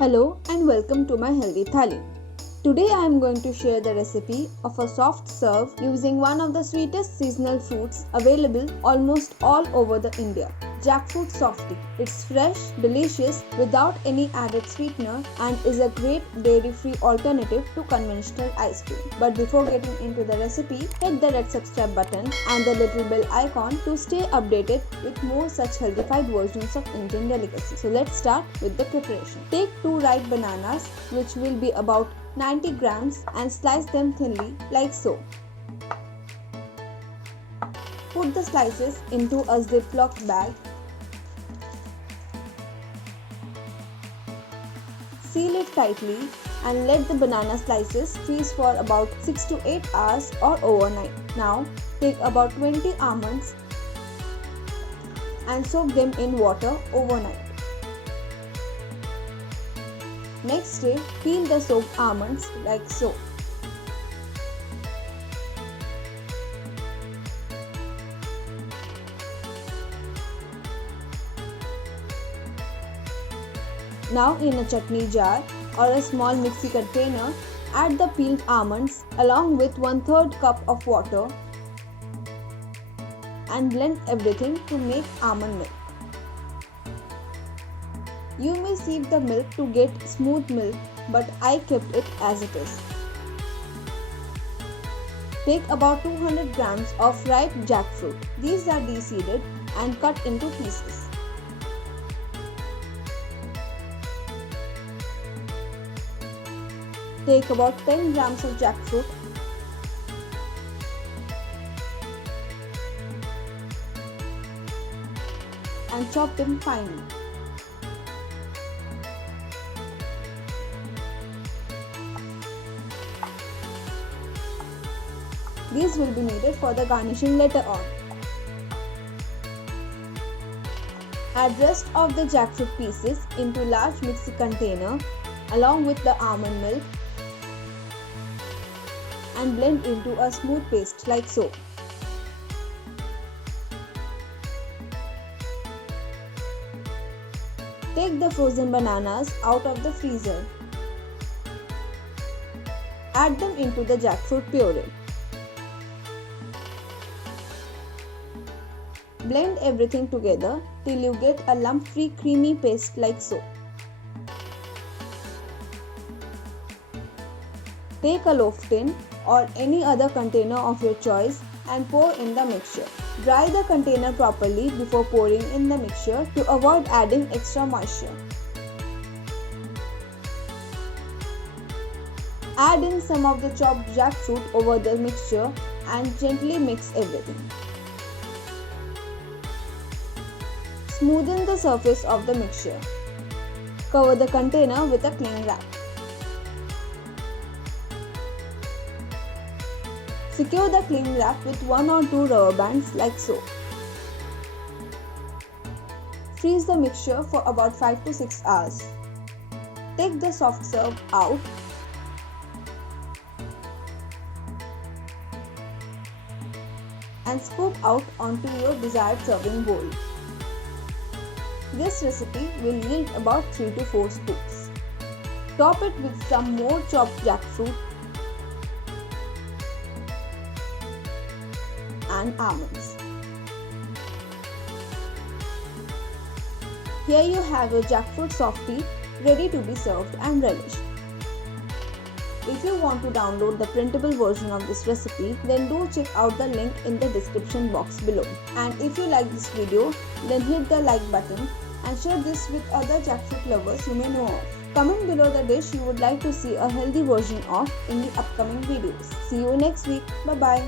Hello and welcome to my healthy thali. Today I am going to share the recipe of a soft serve using one of the sweetest seasonal fruits available almost all over the India. Jackfruit softie. It's fresh, delicious without any added sweetener and is a great dairy-free alternative to conventional ice cream. But before getting into the recipe, hit the red subscribe button and the little bell icon to stay updated with more such healthified versions of Indian delicacies. So let's start with the preparation. Take 2 ripe bananas, which will be about 90 grams, and slice them thinly like so. Put the slices into a Ziploc bag. Seal it tightly and let the banana slices freeze for about 6 to 8 hours or overnight. Now take about 20 almonds and soak them in water overnight. Next day, peel the soaked almonds like so. Now in a chutney jar or a small mixie container, add the peeled almonds along with 1/3 cup of water and blend everything to make almond milk. You may sieve the milk to get smooth milk, but I kept it as it is. Take about 200 grams of ripe jackfruit. These are de-seeded and cut into pieces. Take about 10 grams of jackfruit and chop them finely. These will be needed for the garnishing later on. Add rest of the jackfruit pieces into large mixie container along with the almond milk and blend into a smooth paste like so. Take the frozen bananas out of the freezer. Add them into the jackfruit puree. Blend everything together till you get a lump-free creamy paste like so. Take a loaf tin or any other container of your choice and pour in the mixture. Dry the container properly before pouring in the mixture to avoid adding extra moisture. Add in some of the chopped jackfruit over the mixture and gently mix everything. Smoothen the surface of the mixture. Cover the container with a cling wrap. Secure the cling wrap with 1 or 2 rubber bands like so. Freeze the mixture for about 5 to 6 hours. Take the soft serve out and scoop out onto your desired serving bowl. This recipe will yield about 3 to 4 scoops. Top it with some more chopped jackfruit and almonds. Here you have your jackfruit softie ready to be served and relished. If you want to download the printable version of this recipe, then do check out the link in the description box below. And if you like this video, then hit the like button and share this with other jackfruit lovers you may know of. Comment below the dish you would like to see a healthy version of in the upcoming videos. See you next week. Bye bye.